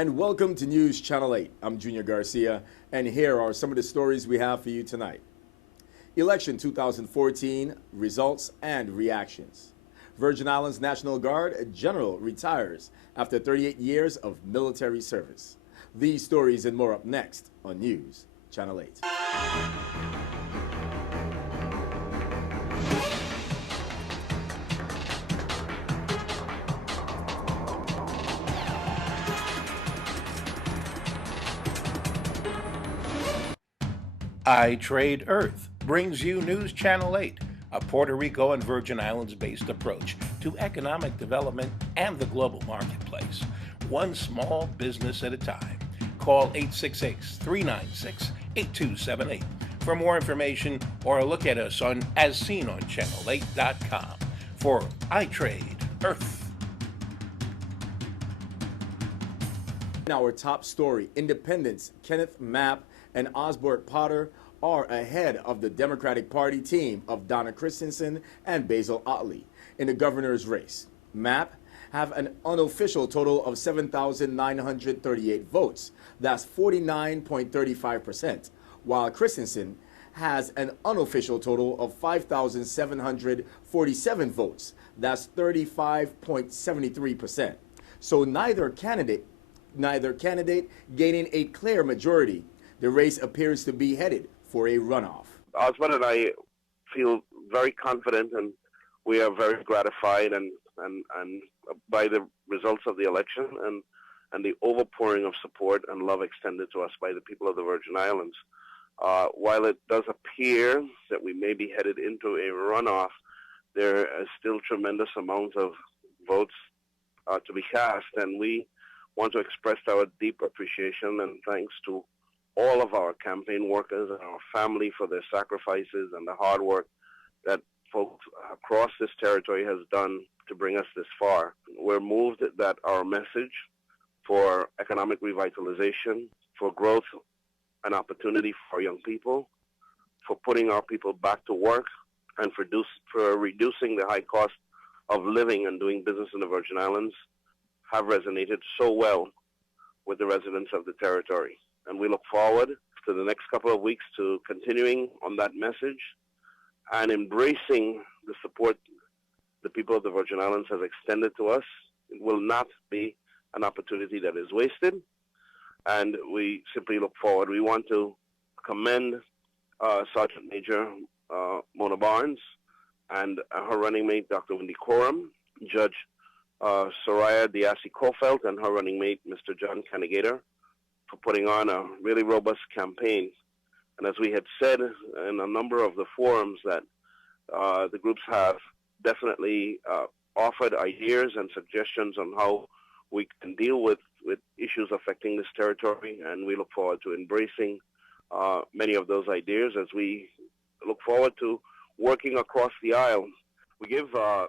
And welcome to News Channel 8. I'm Junior Garcia, and here are some of the stories we have for you tonight. Election 2014, results and reactions. Virgin Islands National Guard General retires after 38 years of military service. These stories and more up next on News Channel 8. I Trade Earth brings you News Channel 8, a Puerto Rico and Virgin Islands-based approach to economic development and the global marketplace, one small business at a time. Call 866-396-8278 for more information or look at us on as seen on channel8.com for I Trade Earth. In our top story, Independents Kenneth Mapp and Osbert Potter are ahead of the Democratic Party team of Donna Christensen and Basil Otley in the governor's race. Mapp have an unofficial total of 7,938 votes. That's 49.35%, while Christensen has an unofficial total of 5,747 votes. That's 35.73%. So neither candidate gaining a clear majority. The race appears to be headed for a runoff. Oswald and I feel very confident, and we are very gratified and by the results of the election and the overpouring of support and love extended to us by the people of the Virgin Islands. While it does appear that we may be headed into a runoff, there is still tremendous amounts of votes to be cast, and we want to express our deep appreciation and thanks to all of our campaign workers and our family for their sacrifices and the hard work that folks across this territory has done to bring us this far. We're moved that our message for economic revitalization, for growth and opportunity for young people, for putting our people back to work, and for reducing the high cost of living and doing business in the Virgin Islands have resonated so well with the residents of the territory. And we look forward to the next couple of weeks to continuing on that message and embracing the support the people of the Virgin Islands has extended to us. It will not be an opportunity that is wasted, and we simply look forward. We want to commend Sergeant Major Mona Barnes and her running mate, Dr. Wendy Coram, Judge Soraya Diassi-Kofelt, and her running mate, Mr. John Cannigator, for putting on a really robust campaign. And as we had said in a number of the forums, that the groups have definitely offered ideas and suggestions on how we can deal with issues affecting this territory, and we look forward to embracing many of those ideas as we look forward to working across the aisle. We give a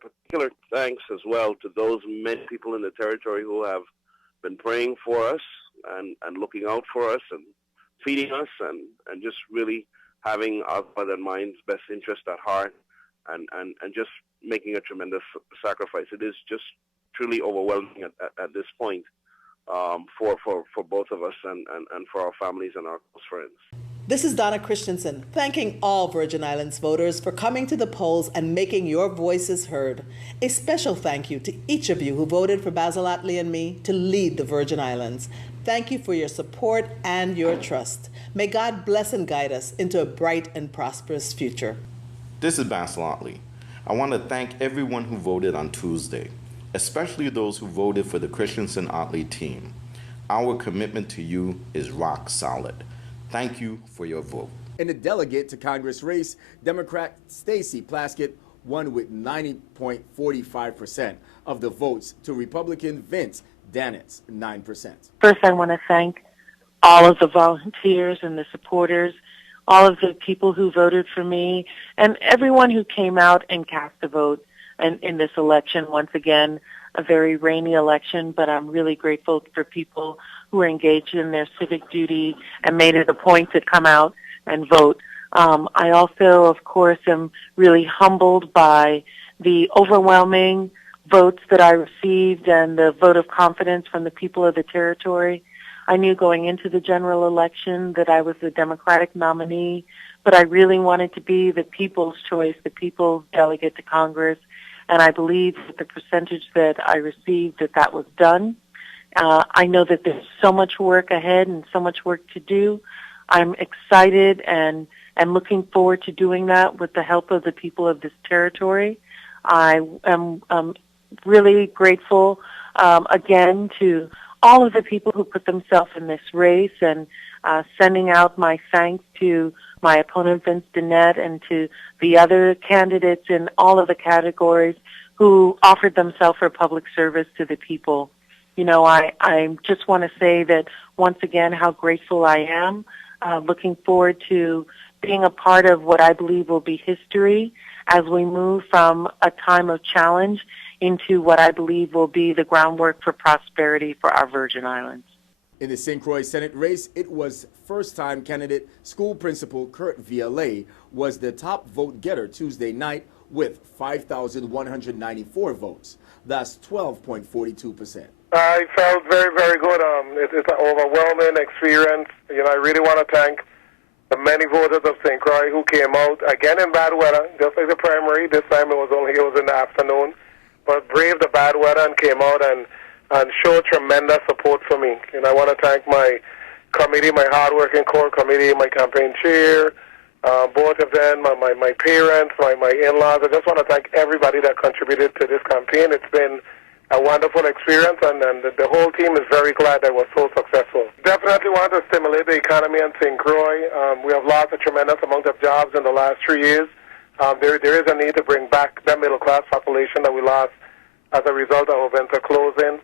particular thanks as well to those many people in the territory who have been praying for us and looking out for us and feeding us and just really having our Father and mine's best interest at heart and just making a tremendous sacrifice. It is just truly overwhelming at this point for both of us and for our families and our close friends. This is Donna Christensen, thanking all Virgin Islands voters for coming to the polls and making your voices heard. A special thank you to each of you who voted for Basil Otley and me to lead the Virgin Islands. Thank you for your support and your trust. May God bless and guide us into a bright and prosperous future. This is Basil Otley. I want to thank everyone who voted on Tuesday, especially those who voted for the Christensen-Otley team. Our commitment to you is rock solid. Thank you for your vote. In the delegate to Congress race, Democrat Stacey Plaskett won with 90.45% of the votes to Republican Vince Dannett's 9%. First, I want to thank all of the volunteers and the supporters, all of the people who voted for me, and everyone who came out and cast a vote in this election. Once again, a very rainy election, but I'm really grateful for people who are engaged in their civic duty and made it a point to come out and vote. I also, of course, am really humbled by the overwhelming votes that I received and the vote of confidence from the people of the territory. I knew going into the general election that I was the Democratic nominee, but I really wanted to be the people's choice, the people's delegate to Congress, and I believe with the percentage that I received that was done. I know that there's so much work ahead and so much work to do. I'm excited and looking forward to doing that with the help of the people of this territory. I am really grateful again to all of the people who put themselves in this race, and sending out my thanks to my opponent, Vince Dinette, and to the other candidates in all of the categories who offered themselves for public service to the people. You know, I just want to say that once again how grateful I am, looking forward to being a part of what I believe will be history as we move from a time of challenge into what I believe will be the groundwork for prosperity for our Virgin Islands. In the St. Croix Senate race, it was first-time candidate school principal Kurt Vialet was the top vote getter Tuesday night with 5,194 votes. That's 12.42%. I felt very, very good. It's an overwhelming experience. You know, I really want to thank the many voters of St. Croix who came out, again in bad weather, just like the primary. This time it was in the afternoon, but braved the bad weather and came out and showed tremendous support for me. And I want to thank my committee, my hardworking core committee, my campaign chair, both of them, my parents, my in-laws. I just want to thank everybody that contributed to this campaign. It's been a wonderful experience, and the whole team is very glad that it was so successful. Definitely want to stimulate the economy in St. Croix. We have lost a tremendous amount of jobs in the last 3 years. There is a need to bring back that middle-class population that we lost as a result of our winter closing.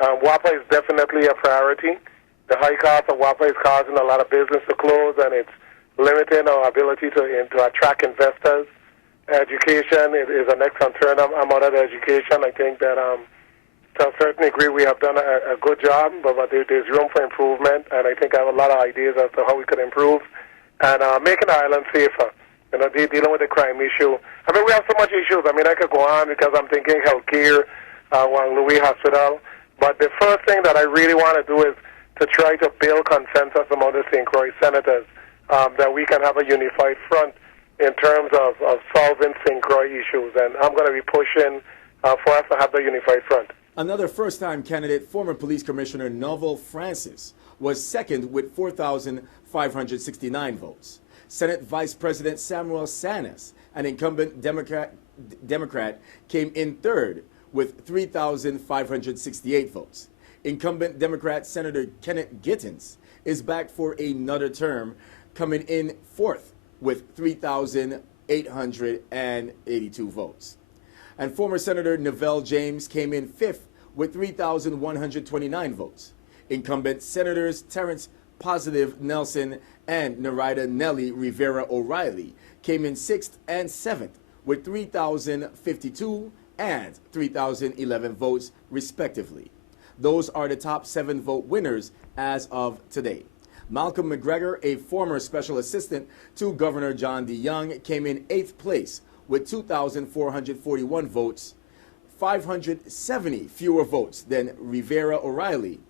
WAPA is definitely a priority. The high cost of WAPA is causing a lot of business to close, and it's limiting our ability to attract investors. Education is an excellent turn. I'm out of education. I think that to a certain degree we have done a good job, but there's room for improvement, and I think I have a lot of ideas as to how we could improve and making the island safer. You know, dealing with the crime issue. I mean, we have so much issues. I mean, I could go on because I'm thinking healthcare, Juan Louis Hospital. But the first thing that I really want to do is to try to build consensus among the St. Croix senators that we can have a unified front in terms of solving St. Croix issues. And I'm going to be pushing for us to have the unified front. Another first-time candidate, former police commissioner Novel Francis, was second with 4,569 votes. Senate Vice President Samuel Sanas, an incumbent Democrat, came in third with 3,568 votes. Incumbent Democrat Senator Kenneth Gittens is back for another term, coming in fourth with 3,882 votes. And former Senator Neville James came in fifth with 3,129 votes. Incumbent Senators Terrence Positive Nelson and Narida Nellie Rivera O'Reilly came in sixth and seventh with 3,052 and 3,011 votes, respectively. Those are the top 7 vote winners as of today. Malcolm McGregor, a former special assistant to Governor John DeYoung, came in 8th place with 2,441 votes, 570 fewer votes than Rivera O'Reilly.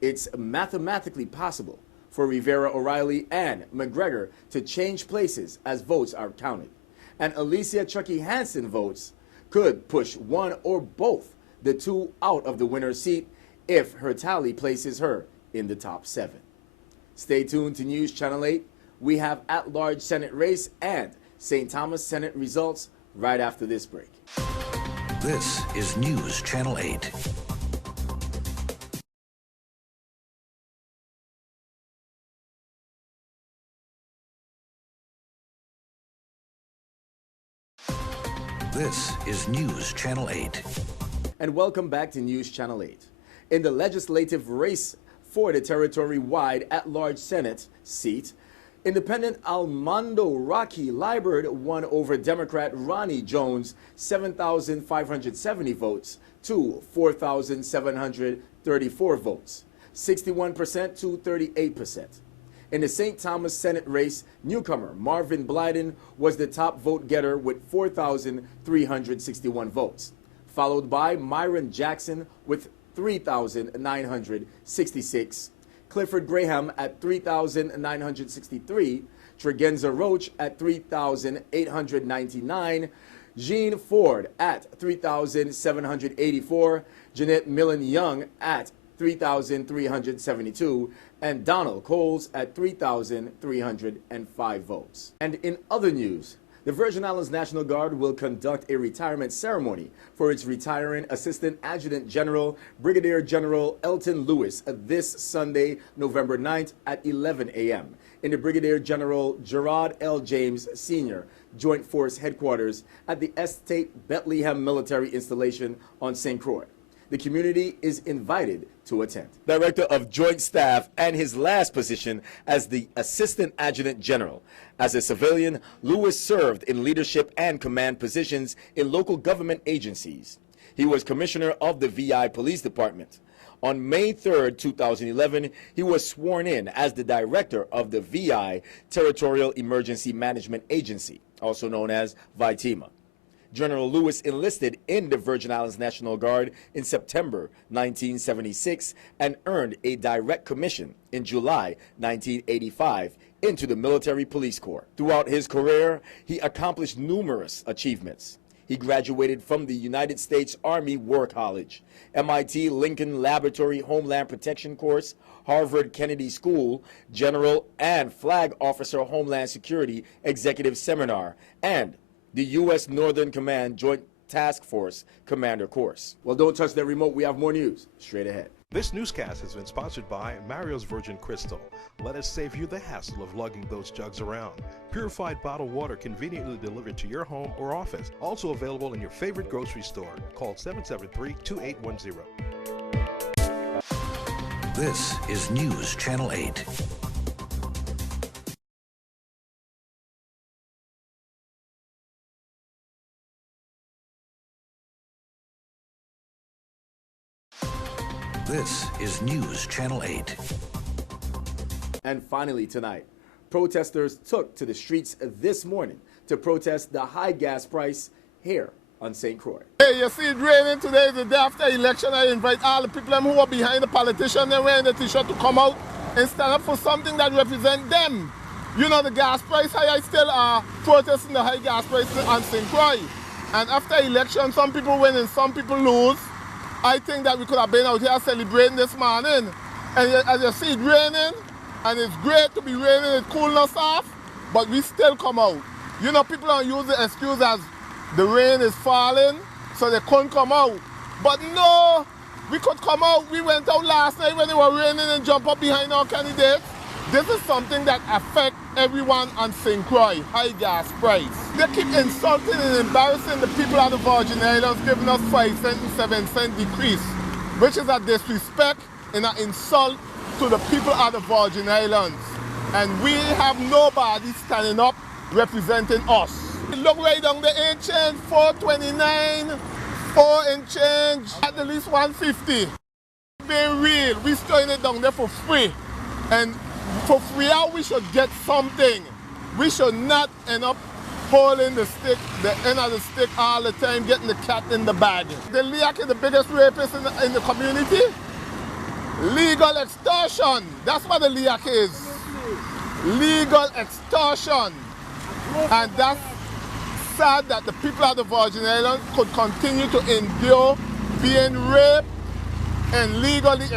It's mathematically possible for Rivera O'Reilly and McGregor to change places as votes are counted. And Alicia Chucky Hansen votes could push one or both the two out of the winner's seat if her tally places her in the top 7. Stay tuned to News Channel 8. We have at-large Senate race and St. Thomas Senate results right after this break. This is News Channel 8. This is News Channel 8. And welcome back to News Channel 8. In the legislative race for the territory-wide at-large Senate seat, Independent Almondo Rocky Liburd won over Democrat Ronnie Jones 7,570 votes to 4,734 votes, 61% to 38%. In the St. Thomas Senate race, newcomer Marvin Blyden was the top vote getter with 4,361 votes, followed by Myron Jackson with 3,966, Clifford Graham at 3,963, Tregenza Roach at 3,899, Jean Ford at 3,784, Jeanette Millen Young at 3,372, and Donald Coles at 3,305 votes. And in other news, the Virgin Islands National Guard will conduct a retirement ceremony for its retiring Assistant Adjutant General, Brigadier General Elton Lewis, this Sunday, November 9th at 11 a.m. in the Brigadier General Gerard L. James Sr. Joint Force Headquarters at the Estate Bethlehem Military Installation on St. Croix. The community is invited to attend. Director of Joint Staff and his last position as the Assistant Adjutant General. As a civilian, Lewis served in leadership and command positions in local government agencies. He was Commissioner of the VI Police Department. On May 3, 2011, he was sworn in as the Director of the VI Territorial Emergency Management Agency, also known as VITEMA. General Lewis enlisted in the Virgin Islands National Guard in September 1976 and earned a direct commission in July 1985 into the Military Police Corps. Throughout his career, he accomplished numerous achievements. He graduated from the United States Army War College, MIT Lincoln Laboratory Homeland Protection Course, Harvard Kennedy School, General and Flag Officer Homeland Security Executive Seminar, and the U.S. Northern Command Joint Task Force Commander Course. Well, don't touch that remote. We have more news straight ahead. This newscast has been sponsored by Mario's Virgin Crystal. Let us save you the hassle of lugging those jugs around. Purified bottled water conveniently delivered to your home or office. Also available in your favorite grocery store. Call 773-2810. This is News Channel 8. This is News Channel 8. And finally tonight, protesters took to the streets this morning to protest the high gas price here on St. Croix. Hey, you see it raining today, the day after election. I invite all the people who are behind the politicians and wearing the t-shirt to come out and stand up for something that represents them. You know, the gas price high, I still are protesting the high gas price on St. Croix. And after election, some people win and some people lose. I think that we could have been out here celebrating this morning. And as you see it raining, and it's great to be raining, it's cooling us off, but we still come out. You know, people don't use the excuse as the rain is falling, so they couldn't come out. But no, we could come out. We went out last night when it was raining and jump up behind our candidates. This is something that affects everyone on St. Croix, high gas price. They keep insulting and embarrassing the people of the Virgin Islands, giving us 5 cent and 7 cent decrease, which is a disrespect and an insult to the people of the Virgin Islands. And we have nobody standing up representing us. Look right down the in change, 429, 4 in change, at the least 150. Being real, we throwing it down there for free. And for free out, we should get something. We should not end up holding the stick, the end of the stick all the time, getting the cat in the bag. The LEAC is the biggest rapist in the community. Legal extortion, that's what the LEAC is. Legal extortion. And that's sad that the people of the Virgin Islands could continue to endure being raped and legally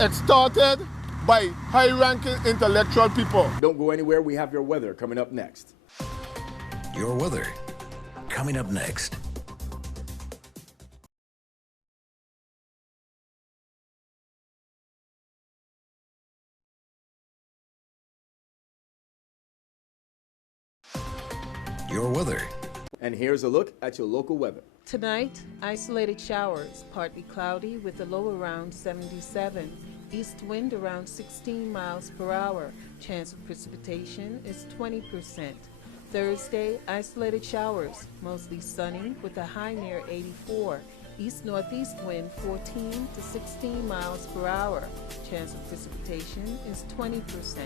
extorted by high-ranking intellectual people. Don't go anywhere. We have your weather coming up next. Your weather coming up next. Your weather. And here's a look at your local weather. Tonight, isolated showers, partly cloudy with a low around 77. East wind around 16 miles per hour. Chance of precipitation is 20%. Thursday, isolated showers, mostly sunny with a high near 84. East-northeast wind 14 to 16 miles per hour. Chance of precipitation is 20%.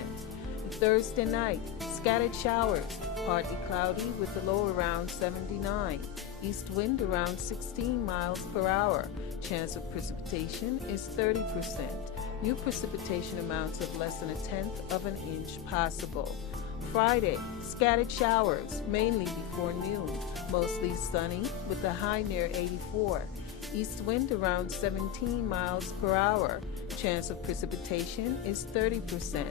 Thursday night, scattered showers, partly cloudy with a low around 79. East wind around 16 miles per hour. Chance of precipitation is 30%. New precipitation amounts of less than 1/10 of an inch possible. Friday, scattered showers, mainly before noon. Mostly sunny with a high near 84. East wind around 17 miles per hour. Chance of precipitation is 30%.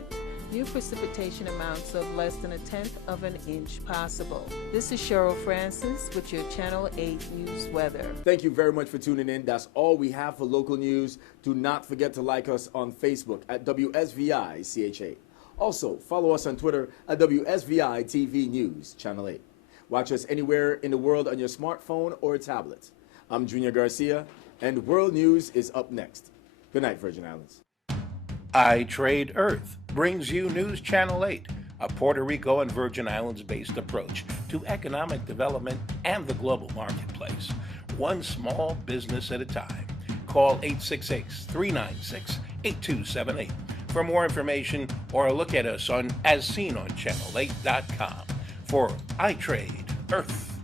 New precipitation amounts of less than 1/10 of an inch possible. This is Cheryl Francis with your Channel 8 News Weather. Thank you very much for tuning in. That's all we have for local news. Do not forget to like us on Facebook at WSVI-CH8. Also, follow us on Twitter at WSVI-TV News, Channel 8. Watch us anywhere in the world on your smartphone or tablet. I'm Junior Garcia, and World News is up next. Good night, Virgin Islands. I Trade Earth brings you News Channel 8, a Puerto Rico and Virgin Islands-based approach to economic development and the global marketplace, one small business at a time. Call 866-396-8278 for more information or look at us on as seen on channel8.com for I Trade Earth.